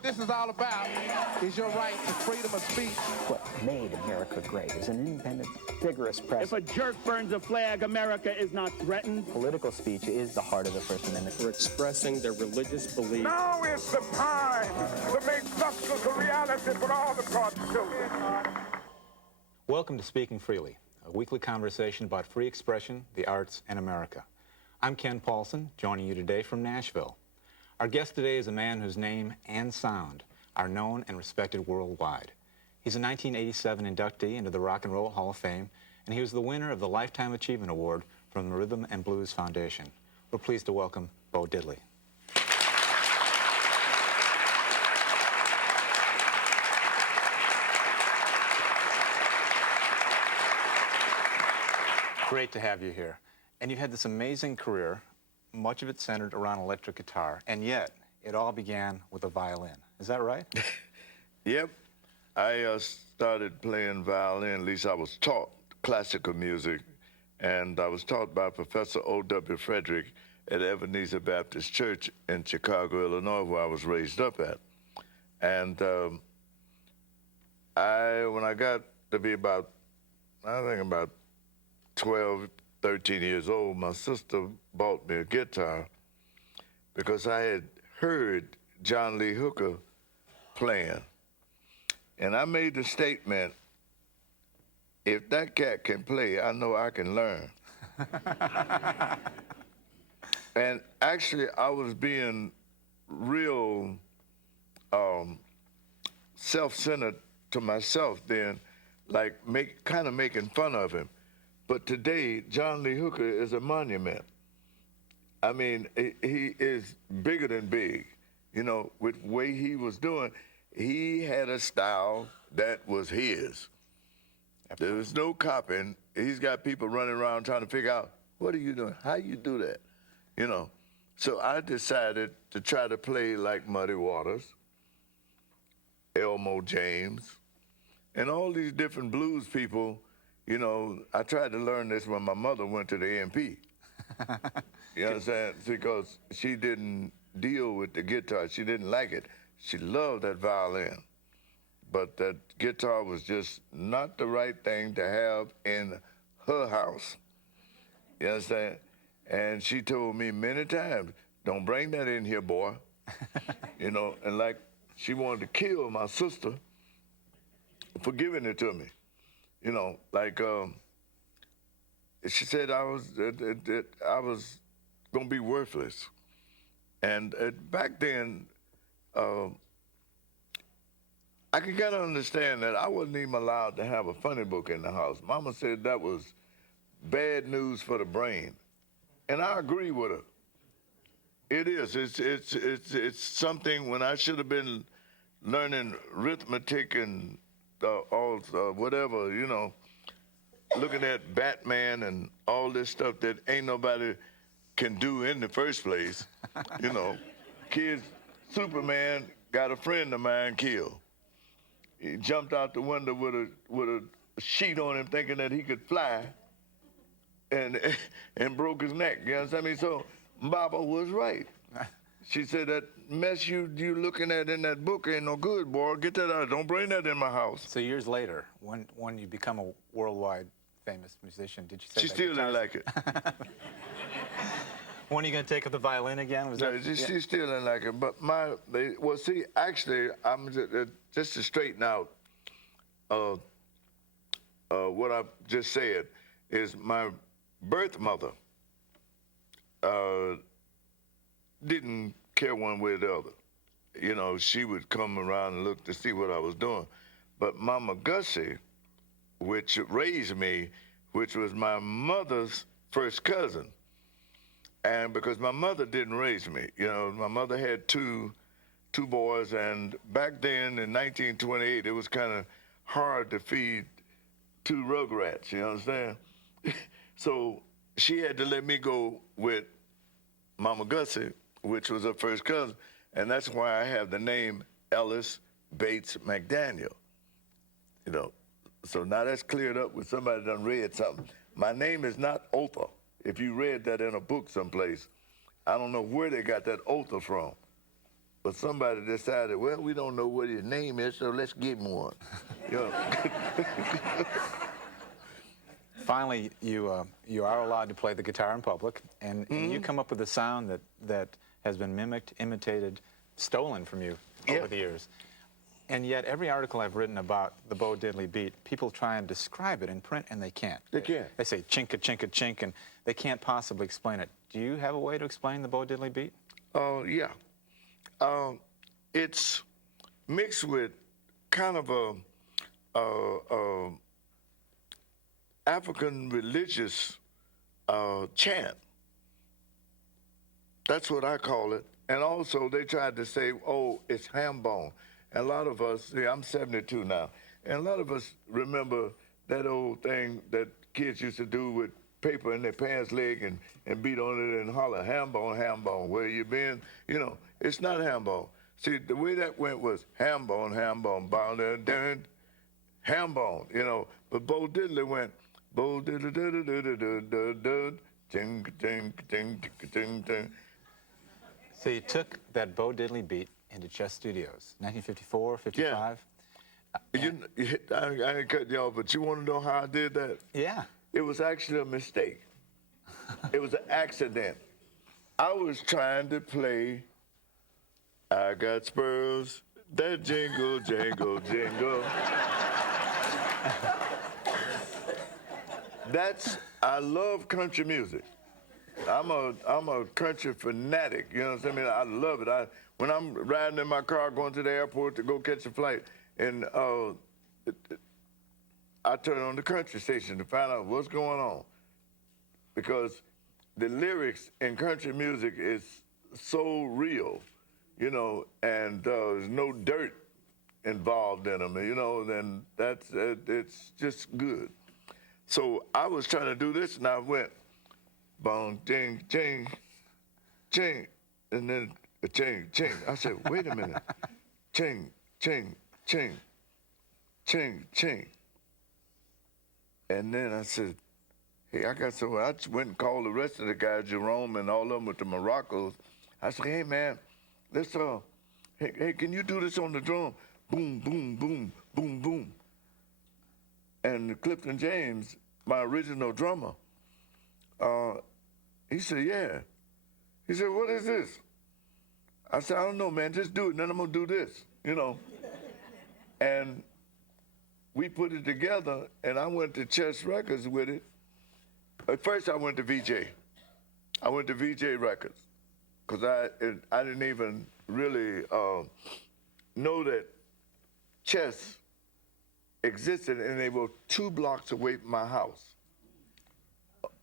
what this is all about, is your right to freedom of speech. What made America great is an independent, vigorous press. If a jerk burns a flag, America is not threatened. Political speech is the heart of the First Amendment. For expressing their religious beliefs. Now is the time to make justice a reality for all the God's children. Welcome to Speaking Freely, a weekly conversation about free expression, the arts, and America. I'm Ken Paulson, joining you today from Nashville. Our guest today is a man whose name and sound are known and respected worldwide. He's a 1987 inductee into the Rock and Roll Hall of Fame, and he was the winner of the Lifetime Achievement Award from the Rhythm and Blues Foundation. We're pleased to welcome Bo Diddley. Great to have you here. And you've had this amazing career, much of it centered around electric guitar, and yet it all began with a violin. Is that right? Yep. I started playing violin, at least I was taught classical music, and I was taught by Professor O.W. Frederick at Ebenezer Baptist Church in Chicago, Illinois, where I was raised up at. And when I got to be about 12, 13 years old, my sister bought me a guitar because I had heard John Lee Hooker playing. And I made the statement, if that cat can play, I know I can learn. And actually, I was being real self-centered to myself then, like kind of making fun of him. But today, John Lee Hooker is a monument. I mean, he is bigger than big. You know, with the way he was doing, he had a style that was his. There was no copying. He's got people running around trying to figure out, what are you doing? How you do that? You know, so I decided to try to play like Muddy Waters, Elmo James, and all these different blues people. You know, I tried to learn this when my mother went to the A&P. You understand? Because she didn't deal with the guitar. She didn't like it. She loved that violin. But that guitar was just not the right thing to have in her house. You understand? And she told me many times, don't bring that in here, boy. You know, and like she wanted to kill my sister for giving it to me. You know, like she said I was gonna be worthless. And back then, I could kind of understand that I wasn't even allowed to have a funny book in the house. Mama said that was bad news for the brain. And I agree with her. It is. It's something when I should have been learning arithmetic and whatever, you know, looking at Batman and all this stuff that ain't nobody can do in the first place. You know, kids, Superman got a friend of mine killed. He jumped out the window with a sheet on him thinking that he could fly and broke his neck. You understand me? So Baba was right. She said, that mess you looking at in that book ain't no good, boy. Get that out. Don't bring that in my house. So years later, when you become a worldwide famous musician, did you say she still didn't like it? When are you going to take up the violin again? She still didn't like it. But well, see, actually, I'm just to straighten out what I just said, is my birth mother didn't care one way or the other. You know, she would come around and look to see what I was doing. But Mama Gussie, which raised me, which was my mother's first cousin, and because my mother didn't raise me, you know, my mother had two boys, and back then in 1928, it was kind of hard to feed two rugrats, you understand? So she had to let me go with Mama Gussie, which was her first cousin, and that's why I have the name Ellis Bates McDaniel. You know, so now that's cleared up with somebody done read something. My name is not Otha. If you read that in a book someplace, I don't know where they got that Otha from. but somebody decided, well, we don't know what his name is, so let's give him one. You know? Finally, you are allowed to play the guitar in public, and you come up with a sound that has been mimicked, imitated, stolen from you over the years. And yet, every article I've written about the Bo Diddley beat, people try and describe it in print, and they can't. They can't. They say chink a chink a chink, and they can't possibly explain it. Do you have a way to explain the Bo Diddley beat? Yeah. It's mixed with kind of a African religious chant. That's what I call it. And also, they tried to say, oh, it's ham bone. And a lot of us, see, I'm 72 now, and a lot of us remember that old thing that kids used to do with paper in their pants leg and beat on it and holler, ham bone, where you been? You know, it's not ham bone. See, the way that went was ham bone, bound and ham bone, you know. But Bo Diddley went, Bo Diddley, ting, ting, ting, ting, ting. So you took that Bo Diddley beat into Chess Studios, 1954, 55? Yeah. I ain't cut you off, but you want to know how I did that? Yeah. It was actually a mistake. It was an accident. I was trying to play I Got Spurs that jingle, jingle, jingle. I love country music. I'm a country fanatic, you know what I mean? I love it. When I'm riding in my car going to the airport to go catch a flight, and I turn on the country station to find out what's going on. Because the lyrics in country music is so real, you know, and there's no dirt involved in them, you know, then it's just good. So I was trying to do this, and I went, bong, ding, ching, ching, and then ching, ching. I said, wait a minute. Ching, ching, ching, ching, ching. And then I said, hey, I got some. I just went and called the rest of the guys, Jerome and all of them with the maracas. I said, hey, man, let's, hey, can you do this on the drum? Boom, boom, boom, boom, boom. And Clifton James, my original drummer, he said, yeah. He said, what is this? I said, I don't know, man, just do it, and then I'm gonna do this, you know. And we put it together, and I went to Chess Records with it. At first, I went to VJ. I went to VJ Records, because I didn't even really know that Chess existed, and they were 2 blocks away from my house.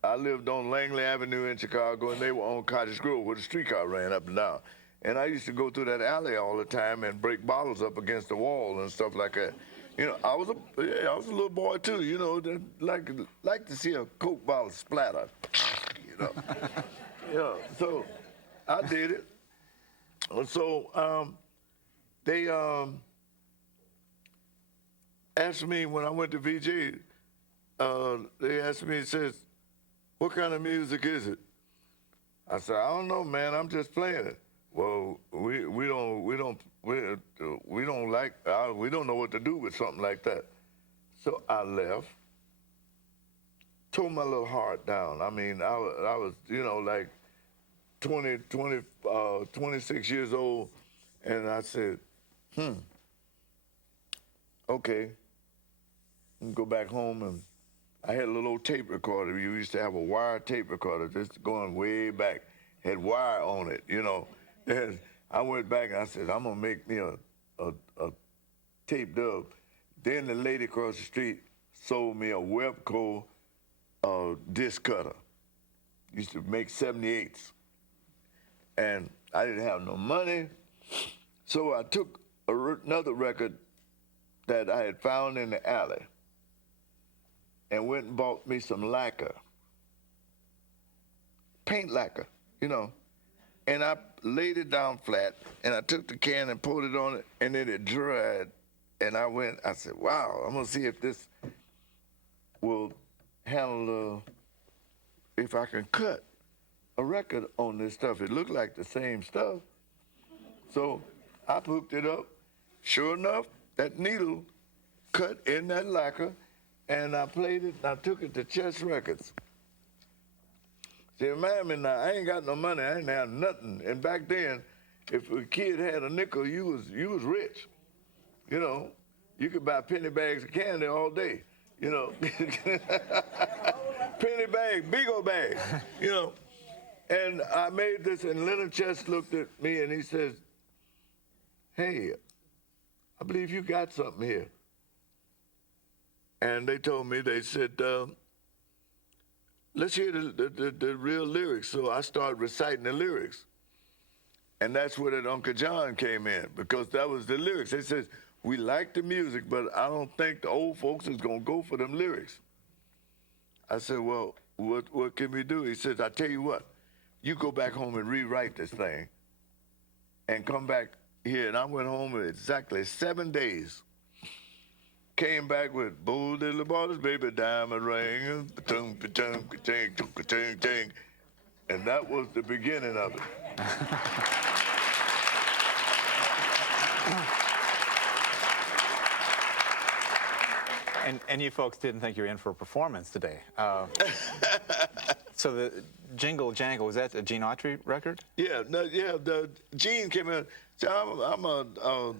I lived on Langley Avenue in Chicago, and they were on Cottage Grove, where the streetcar ran up and down. And I used to go through that alley all the time and break bottles up against the wall and stuff like that. You know, I was a little boy too. You know, that like to see a Coke bottle splatter. You know, yeah. So I did it. And so they asked me when I went to VJ. They asked me, it says, what kind of music is it? I said, I don't know, man. I'm just playing it. Well, we don't know what to do with something like that. So I left, tore my little heart down. I mean, I was, you know, like 26 years old, and I said, okay, go back home. And I had a little old tape recorder. We used to have a wire tape recorder, just going way back, had wire on it, you know. And I went back and I said, I'm gonna make me a tape dub. Then the lady across the street sold me a Webco disc cutter. Used to make 78s. And I didn't have no money, so I took another record that I had found in the alley and went and bought me some lacquer, paint lacquer, you know. And I laid it down flat, and I took the can and poured it on it, and then it dried. And I said, wow, I'm gonna see if this will handle, if I can cut a record on this stuff. It looked like the same stuff. So I hooked it up. Sure enough, that needle cut in that lacquer, and I played it, and I took it to Chess Records. See, remind me now, I ain't got no money, I ain't have nothing. And back then, if a kid had a nickel, you was rich. You know, you could buy penny bags of candy all day, you know. Penny bag, big old bag, you know. And I made this, and Leonard Chess looked at me and he says, "Hey, I believe you got something here." And they told me, they said, let's hear the real lyrics. So I started reciting the lyrics. And that's where that Uncle John came in, because that was the lyrics. They said, we like the music, but I don't think the old folks is going to go for them lyrics. I said, well, what can we do? He says, I tell you what, you go back home and rewrite this thing and come back here. And I went home in exactly 7 days. Came back with Bull Diddley bought his baby diamond ring, and that was the beginning of it. And you folks didn't think you were in for a performance today. So the Jingle Jangle, was that a Gene Autry record? Yeah, the Gene came in. See, I'm a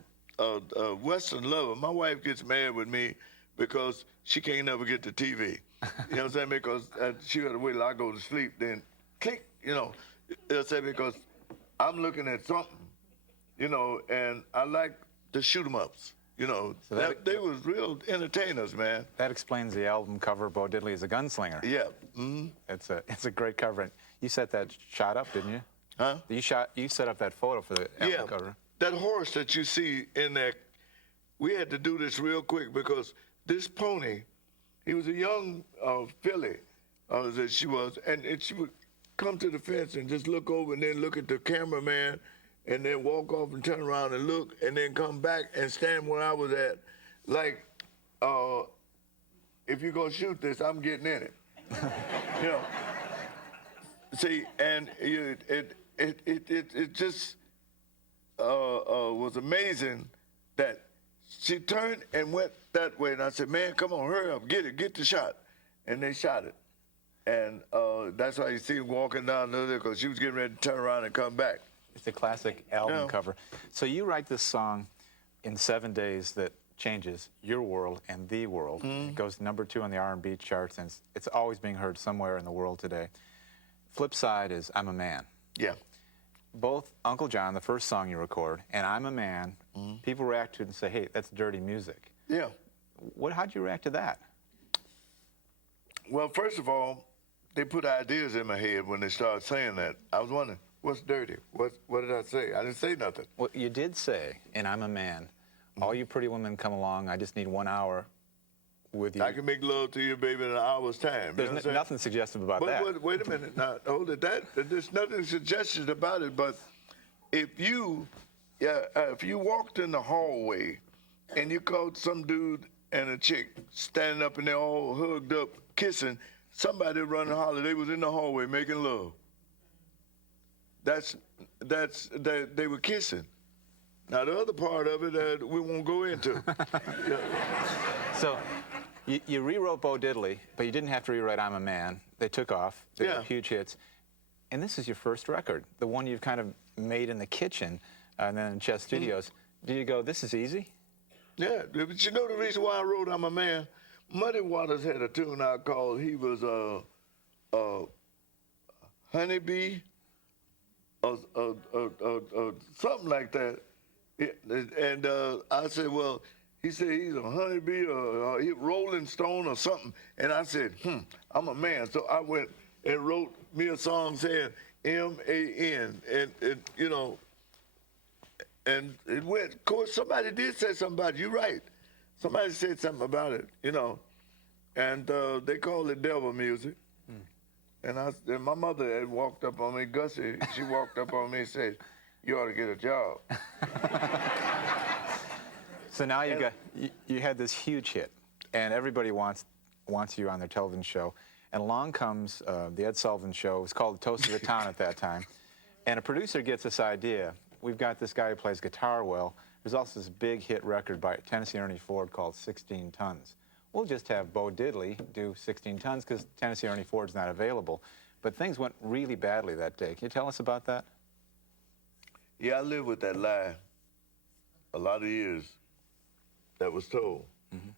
Western lover. My wife gets mad with me because she can't never get the TV. You know what I'm saying? Because she got to wait till I go to sleep, then click, you know. It'll say because I'm looking at something, you know, and I like the shoot 'em ups. You know, So they was real entertainers, man. That explains the album cover, Bo Diddley as a Gunslinger. Yeah. Mm-hmm. It's a great cover. You set that shot up, didn't you? Huh? You set up that photo for the album cover. That horse that you see in there, we had to do this real quick because this pony, he was a young filly, that she was, and she would come to the fence and just look over and then look at the cameraman and then walk off and turn around and look and then come back and stand where I was at. Like, if you're gonna shoot this, I'm getting in it. You know. See, and it just was amazing that she turned and went that way, and I said, man, come on, hurry up, get the shot. And they shot it. And that's why you see him walking down there, because she was getting ready to turn around and come back. It's a classic album cover. So you write this song in 7 days that changes your world and the world. It goes #2 on the R&B charts, and it's always being heard somewhere in the world today. Flip side is I'm a Man. Yeah. Both Uncle John, the first song you record, and I'm a Man, people react to it and say, hey, that's dirty music. Yeah. How'd you react to that? Well, first of all, they put ideas in my head when they started saying that. I was wondering, what's dirty? What did I say? I didn't say nothing. Well, you did say, and I'm a man, all you pretty women come along, I just need 1 hour with you. I can make love to you, baby, in an hour's time. There's nothing suggestive about that. Wait a minute. Now, hold it. There's nothing suggestive about it, but if you walked in the hallway and you caught some dude and a chick standing up and they're all hugged up, kissing, somebody run and holler, they was in the hallway making love. They were kissing. Now, the other part of it, we won't go into. Yeah. So, you rewrote Bo Diddley, but you didn't have to rewrite I'm a Man. They took off. They were huge hits. And this is your first record, the one you've kind of made in the kitchen and then in Chess Studios. Did you go, this is easy? Yeah, but you know the reason why I wrote I'm a Man? Muddy Waters had a tune I called, he was Honeybee, something like that. And I said, well, he said he's a honeybee or a Rolling Stone or something. And I said, I'm a man. So I went and wrote me a song saying M-A-N. And you know, and it went. Of course, somebody did say something about it. You're right. Somebody said something about it, you know. And they called it devil music. And my mother had walked up on me, Gussie, she walked up on me and said, you ought to get a job. So now you had this huge hit, and everybody wants you on their television show. And along comes the Ed Sullivan Show. It was called The Toast of the Town at that time. And a producer gets this idea we've got this guy who plays guitar well. There's also this big hit record by Tennessee Ernie Ford called 16 Tons. We'll just have Bo Diddley do 16 Tons because Tennessee Ernie Ford's not available. But things went really badly that day. Can you tell us about that? Yeah, I lived with that lie a lot of years that was told.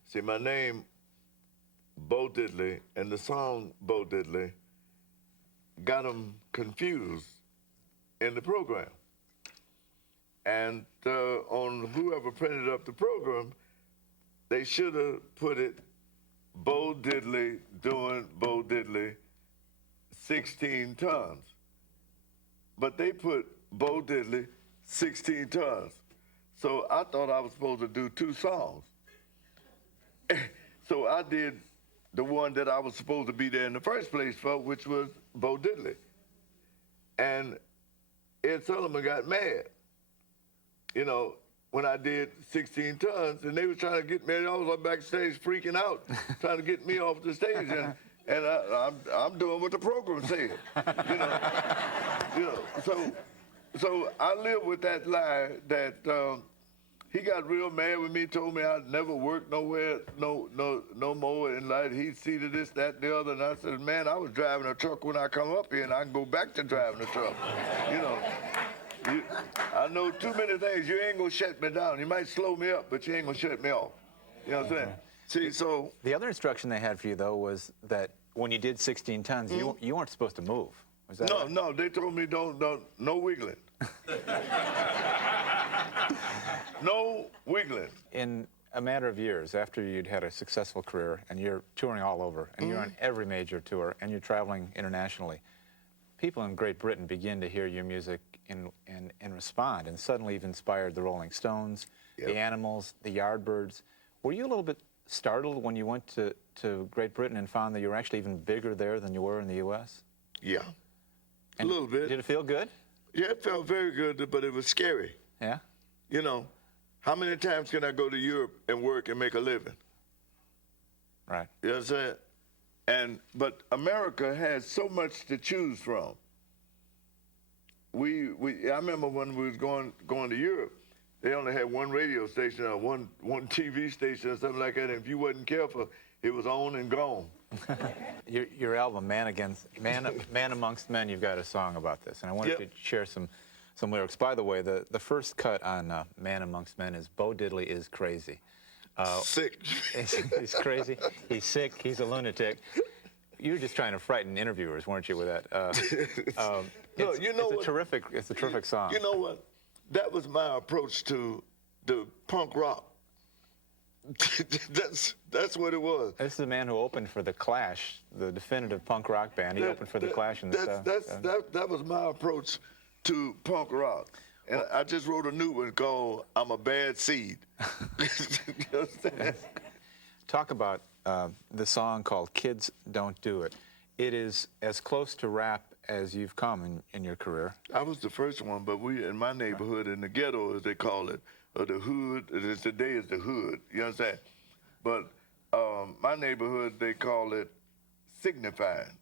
See, my name, Bo Diddley, and the song Bo Diddley got them confused in the program. And on whoever printed up the program, they should have put it Bo Diddley doing Bo Diddley 16 tons. But they put Bo Diddley 16 tons. So I thought I was supposed to do 2 songs. So I did the one that I was supposed to be there in the first place for, which was Bo Diddley. And Ed Sullivan got mad, you know, when I did 16 tons, and they were trying to get me. I was up backstage freaking out, trying to get me off the stage, and I'm doing what the program said, you know. So I lived with that lie that he got real mad with me, told me I'd never work nowhere, no more in life. He'd see to this, that, the other, and I said, man, I was driving a truck when I come up here, and I can go back to driving a truck, you know. I know too many things. You ain't gonna shut me down. You might slow me up, but you ain't gonna shut me off. You know what I'm saying? See, so the other instruction they had for you though was that when you did 16 tons, you weren't supposed to move. Was that right? No. They told me no wiggling. No wiggling. In a matter of years, after you'd had a successful career and you're touring all over, and you're on every major tour, and you're traveling internationally, people in Great Britain begin to hear your music and respond, and suddenly you've inspired the Rolling Stones, the Animals, the Yardbirds. Were you a little bit startled when you went to Great Britain and found that you were actually even bigger there than you were in the U.S.? Yeah, And a little bit. Did it feel good? Yeah, it felt very good, but it was scary. Yeah? You know, how many times can I go to Europe and work and make a living? Right. You know what I'm saying? But America has so much to choose from. I remember when we was going to Europe, they only had one radio station or one TV station or something like that. And if you wasn't careful, it was on and gone. Your album, Man Amongst Men, you've got a song about this, and I wanted to share some lyrics. By the way, the first cut on Man Amongst Men is Bo Diddley is crazy. Sick. He's crazy. He's sick. He's a lunatic. You were just trying to frighten interviewers, weren't you, with that? No, you know it's a terrific song. You know what? That was my approach to the punk rock. That's what it was. This is the man who opened for The Clash, the definitive punk rock band. He opened for The Clash in the That was my approach to punk rock. And I just wrote a new one called I'm a Bad Seed. You understand? Talk about the song called Kids Don't Do It. It is as close to rap as you've come in your career. I was the first one, but we, in my neighborhood, in the ghetto, as they call it, or the hood, today is the hood, you understand? But my neighborhood, they call it signifying.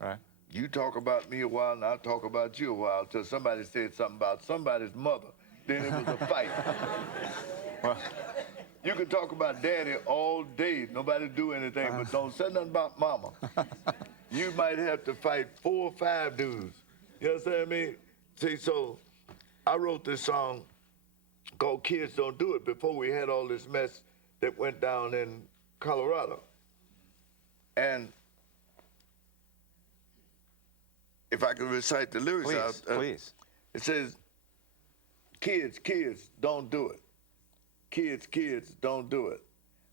Right. You talk about me a while, and I'll talk about you a while, till somebody said something about somebody's mother. Then it was a fight. Well, you can talk about daddy all day, nobody do anything, but don't say nothing about mama. You might have to fight 4 or 5 dudes. You understand what I mean? See, so I wrote this song called Kids Don't Do It before we had all this mess that went down in Colorado. And if I could recite the lyrics, please. It says, kids, don't do it. Kids, don't do it.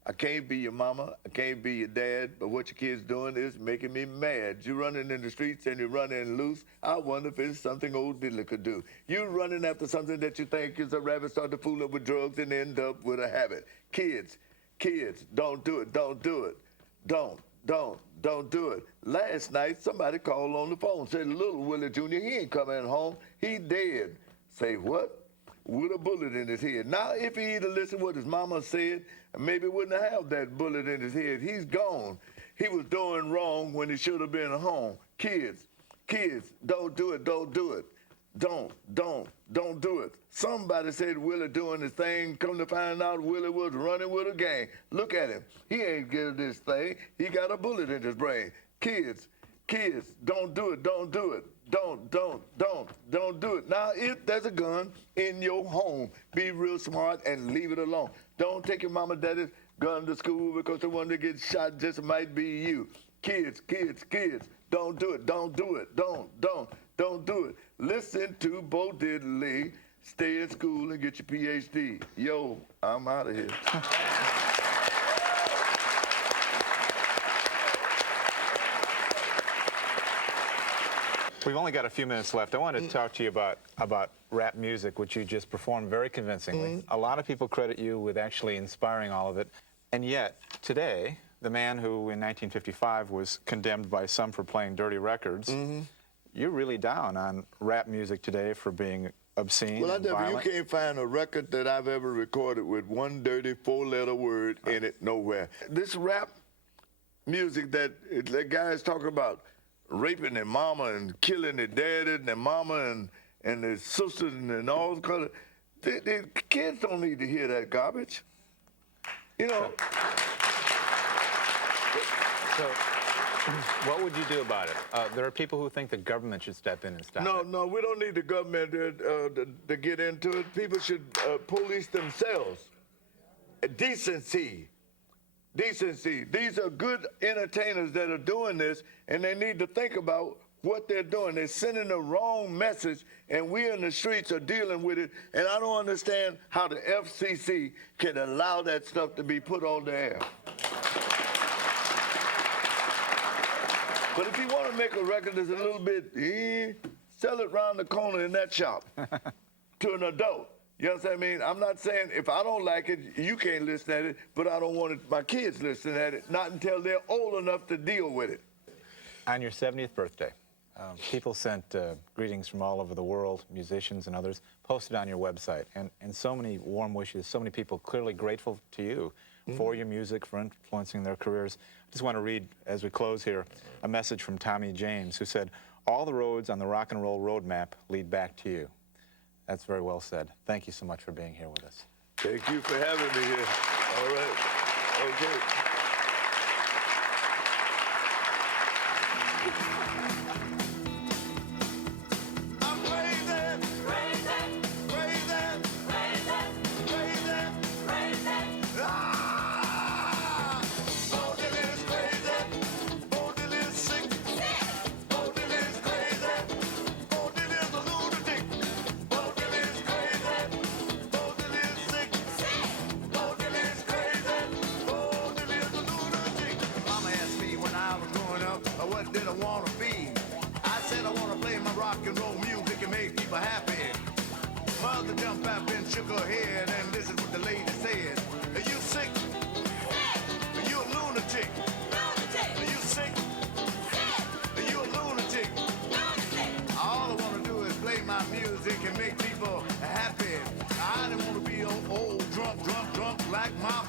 I can't be your mama, I can't be your dad, but what your kids doing is making me mad. You running in the streets and you're running loose. I wonder if it's something old Diddley could do. You running after something that you think is a rabbit, start to fool up with drugs and end up with a habit. Kids, don't do it, don't do it. Don't do it. Last night, somebody called on the phone, said, little Willie Jr., he ain't coming home, he dead. Say what? With a bullet in his head. Now, if he either listened to what his mama said, maybe wouldn't have that bullet in his head. He's gone. He was doing wrong when he should have been home. Kids, don't do it, don't do it. don't do it. Somebody said Willie doing his thing. Come to find out, Willie was running with a gang. Look at him. He ain't getting this thing. He got a bullet in his brain. Kids, don't do it. Don't do it. Don't do it. Now, if there's a gun in your home, be real smart and leave it alone. Don't take your mama, daddy's gun to school because the one that gets shot just might be you. Kids, don't do it. Don't do it. Don't do it. Listen to Bo Diddley. Stay in school and get your PhD. Yo, I'm out of here. We've only got a few minutes left. I wanted to talk to you about rap music, which you just performed very convincingly. A lot of people credit you with actually inspiring all of it. And yet, today, the man who in 1955 was condemned by some for playing dirty records, you're really down on rap music today for being obscene and violent. You can't find a record that I've ever recorded with one dirty four-letter word in it nowhere. This rap music that guys talk about, raping their mama and killing their daddy and their mama and their sisters and all the color. The kids don't need to hear that garbage. You know. So, what would you do about it? There are people who think the government should step in and stop it. No, we don't need the government to get into it. People should police themselves. Decency. These are good entertainers that are doing this, and they need to think about what they're doing. They're sending the wrong message, and we in the streets are dealing with it, and I don't understand how the FCC can allow that stuff to be put on the air. But if you want to make a record that's a little bit, sell it round the corner in that shop to an adult. You know what I mean? I'm not saying if I don't like it, you can't listen at it, but I don't want my kids listening at it, not until they're old enough to deal with it. On your 70th birthday, people sent greetings from all over the world, musicians and others, posted on your website, and so many warm wishes, so many people clearly grateful to you for your music, for influencing their careers. I just want to read, as we close here, a message from Tommy James, who said, "All the roads on the rock and roll roadmap lead back to you." That's very well said. Thank you so much for being here with us. Thank you for having me here. All right. Okay. What did I want to be? I said I want to play my rock and roll music and make people happy. Mother jumped up and shook her head, and this is what the lady said. Are you sick? Sick. Are you a lunatic? Lunatic. Are you sick? Sick. Are you a lunatic? Lunatic. All I want to do is play my music and make people happy. I didn't want to be old drunk like my